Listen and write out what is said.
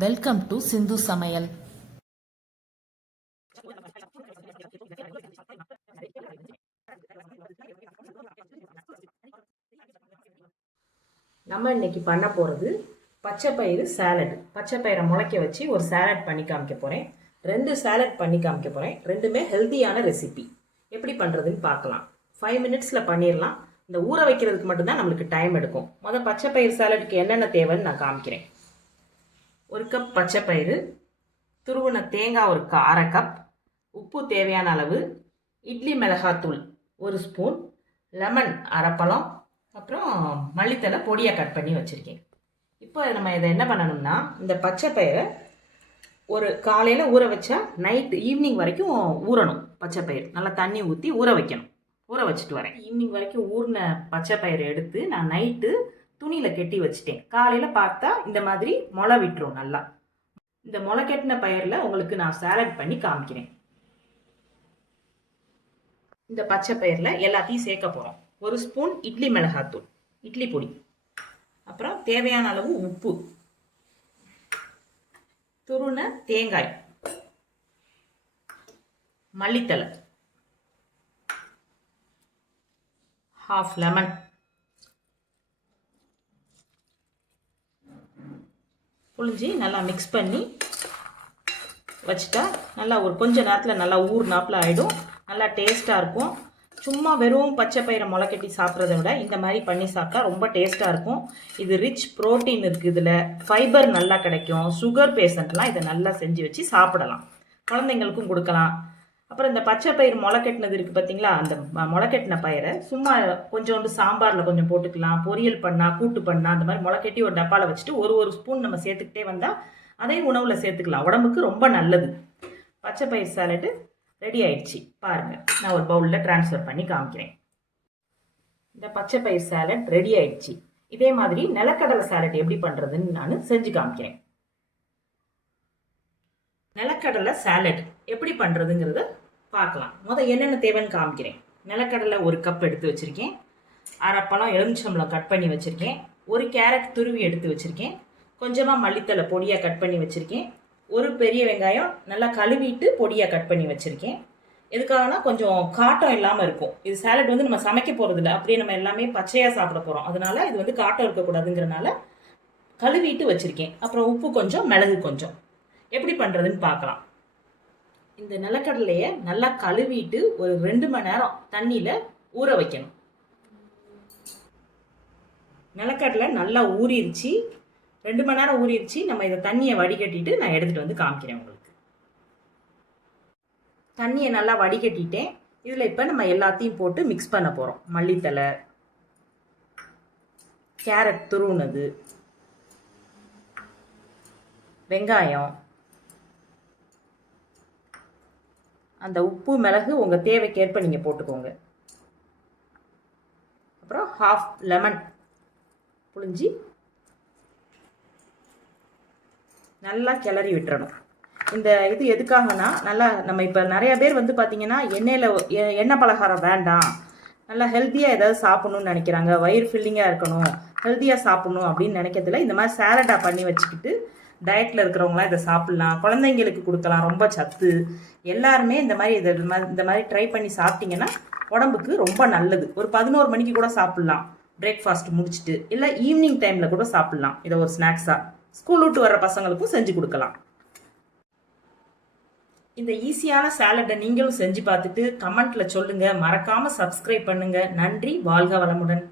Welcome to சிந்து சமையல். நம்ம இன்னைக்கு பண்ண போகிறது பச்சைப்பயிறு சாலட். பச்சைப்பயிரை முளைக்க வச்சு ஒரு சாலட் பண்ணி காமிக்க போகிறேன். 2 சாலட் பண்ணி காமிக்க போகிறேன். ரெண்டுமே ஹெல்த்தியான ரெசிபி. எப்படி பண்ணுறதுன்னு பார்க்கலாம். 5 மினிட்ஸில் பண்ணிடலாம். இந்த ஊற வைக்கிறதுக்கு மட்டும்தான் நம்மளுக்கு டைம் எடுக்கும். பச்சைப்பயிறு சாலட்டுக்கு என்னென்ன தேவைன்னு நான் காமிக்கிறேன். 1 கப் பச்சைப்பயிறு, துருவின தேங்காய் ஒரு 1/2 கப், உப்பு தேவையான அளவு, இட்லி மிளகாத்தூள் 1 ஸ்பூன், லெமன் 1/2 பழம், அப்புறம் மல்லித்தலை பொடியாக கட் பண்ணி வச்சுருக்கேன். இப்போ நம்ம இதை என்ன பண்ணணும்னா, இந்த பச்சைப்பயிரை ஒரு காலையில் ஊற வச்சா ஈவினிங் வரைக்கும் ஊறணும். பச்சைப்பயிறு நல்லா தண்ணி ஊற்றி ஊற வைக்கணும். ஊற வச்சுட்டு வரேன். ஈவினிங் வரைக்கும் ஊறின பச்சைப்பயிரை எடுத்து நான் நைட்டு துணியில் கெட்டி வச்சுட்டேன். காலையில் பார்த்தா இந்த மாதிரி முளை விட்டுரும். நல்லா இந்த முளை கெட்டின பயிரில் உங்களுக்கு நான் சாலட் பண்ணி காமிக்கிறேன். இந்த பச்சை பயிரில் எல்லாத்தையும் சேர்க்க போகிறோம். 1 ஸ்பூன் இட்லி மிளகாத்தூள், இட்லி பொடி, அப்புறம் தேவையான அளவு உப்பு, துருன தேங்காய், மல்லித்தலை, ½ லெமன், புளிஞ்சி நல்லா மிக்ஸ் பண்ணி வச்சுட்டா நல்லா ஒரு கொஞ்ச நேரத்தில் நல்லா ஊறுனாப்பில் ஆகிடும். நல்லா டேஸ்ட்டாக இருக்கும். சும்மா வெறும் பச்சை பயிரை முளைக்கட்டி சாப்பிட்றத விட இந்த மாதிரி பண்ணி சாப்பிட்டா ரொம்ப டேஸ்ட்டாக இருக்கும். இது ரிச் ப்ரோட்டீன் இருக்குது. இதில் ஃபைபர் நல்லா கிடைக்கும். சுகர் பேஷண்ட்லாம் இதை நல்லா செஞ்சு வச்சு சாப்பிடலாம். குழந்தைங்களுக்கும் கொடுக்கலாம். அப்புறம் இந்த பச்சை பயிர் முளைக்கட்டினது இருக்குது பார்த்தீங்களா, அந்த முளைக்கட்டின பயிரை சும்மா கொஞ்சோண்டு சாம்பாரில் கொஞ்சம் போட்டுக்கலாம். பொரியல் பண்ணால், கூட்டு பண்ணால், அந்த மாதிரி முளைக்கட்டி ஒரு டப்பாவில் வச்சுட்டு ஒரு ஸ்பூன் நம்ம சேர்த்துக்கிட்டே வந்தால் அதையும் உணவில் சேர்த்துக்கலாம். உடம்புக்கு ரொம்ப நல்லது. பச்சை பயிர் சாலட்டு ரெடி ஆயிடுச்சு. பாருங்கள், நான் ஒரு பவுலில் ட்ரான்ஸ்ஃபர் பண்ணி காமிக்கிறேன். இந்த பச்சை பயிர் சாலட் ரெடி ஆயிடுச்சு. இதே மாதிரி நிலக்கடலை சாலட் எப்படி பண்ணுறதுன்னு நான் செஞ்சு காமிக்கிறேன். நிலக்கடலை சாலட் எப்படி பண்ணுறதுங்கிறத பார்க்கலாம். என்னென்ன தேவைன்னு காமிக்கிறேன். நிலக்கடலை 1 கப் எடுத்து வச்சுருக்கேன். 1/2 பழம் எலுமிச்சம்பழம் கட் பண்ணி வச்சுருக்கேன். 1 கேரட் துருவி எடுத்து வச்சுருக்கேன். கொஞ்சமாக மல்லித்தலை பொடியாக கட் பண்ணி வச்சுருக்கேன். 1 பெரிய வெங்காயம் நல்லா கழுவிட்டு பொடியாக கட் பண்ணி வச்சுருக்கேன். எதுக்காகனா கொஞ்சம் காட்டம் இல்லாமல் இருக்கும். இது சாலட் நம்ம சமைக்க போகிறதில்ல, அப்படியே நம்ம எல்லாமே பச்சையாக சாப்பிட போகிறோம். அதனால இது காட்டம் இருக்கக்கூடாதுங்கிறனால கழுவிட்டு வச்சுருக்கேன். அப்புறம் உப்பு கொஞ்சம், மிளகு கொஞ்சம். எப்படி பண்ணுறதுன்னு பார்க்கலாம். இந்த நிலக்கடலையை நல்லா கழுவிட்டு ஒரு 2 மணி நேரம் தண்ணியில் ஊற வைக்கணும். நிலக்கடலை நல்லா ஊறிடுச்சு. 2 மணி நேரம் ஊறிடுச்சு. நம்ம இதை தண்ணியை வடிகட்டிட்டு நான் எடுத்துகிட்டு வந்து காமிக்கிறேன் உங்களுக்கு. தண்ணியை நல்லா வடிகட்டிட்டேன். இதில் இப்போ நம்ம எல்லாத்தையும் போட்டு மிக்ஸ் பண்ண போகிறோம். மல்லித்தலை, கேரட் துருவுனது, வெங்காயம், அந்த உப்பு மிளகு உங்கள் தேவைக்கேற்ப நீங்கள் போட்டுக்கோங்க. அப்புறம் ½ லெமன் புளிஞ்சி நல்லா கிளறி விட்டுறணும். இந்த இது எதுக்காகனா, நல்லா நம்ம இப்போ நிறைய பேர் பார்த்தீங்கன்னா எண்ணெய் பலகாரம் வேண்டாம், நல்லா ஹெல்த்தியாக ஏதாவது சாப்பிட்ணுன்னு நினைக்கிறாங்க. வயிறு ஃபில்லிங்காக இருக்கணும், ஹெல்த்தியாக சாப்பிட்ணும் அப்படின்னு நினைக்கிறதுல இந்த மாதிரி சாலடாக பண்ணி வச்சுக்கிட்டு டயட்டில் இருக்கிறவங்களாம் இதை சாப்பிட்லாம். குழந்தைங்களுக்கு கொடுக்கலாம், ரொம்ப சத்து. எல்லாருமே இந்த மாதிரி ட்ரை பண்ணி சாப்பிட்டீங்கன்னா உடம்புக்கு ரொம்ப நல்லது. ஒரு 11 மணிக்கு கூட சாப்பிட்லாம், பிரேக்ஃபாஸ்ட் முடிச்சுட்டு. இல்லை ஈவினிங் டைமில் கூட சாப்பிட்லாம். இதை ஒரு ஸ்நாக்ஸாக ஸ்கூல் விட்டு வர்ற பசங்களுக்கும் செஞ்சு கொடுக்கலாம். இந்த ஈஸியான சாலட்டை நீங்களும் செஞ்சு பார்த்துட்டு கமெண்ட்டில் சொல்லுங்கள். மறக்காமல் சப்ஸ்கிரைப் பண்ணுங்கள். நன்றி. வாழ்க வளமுடன்.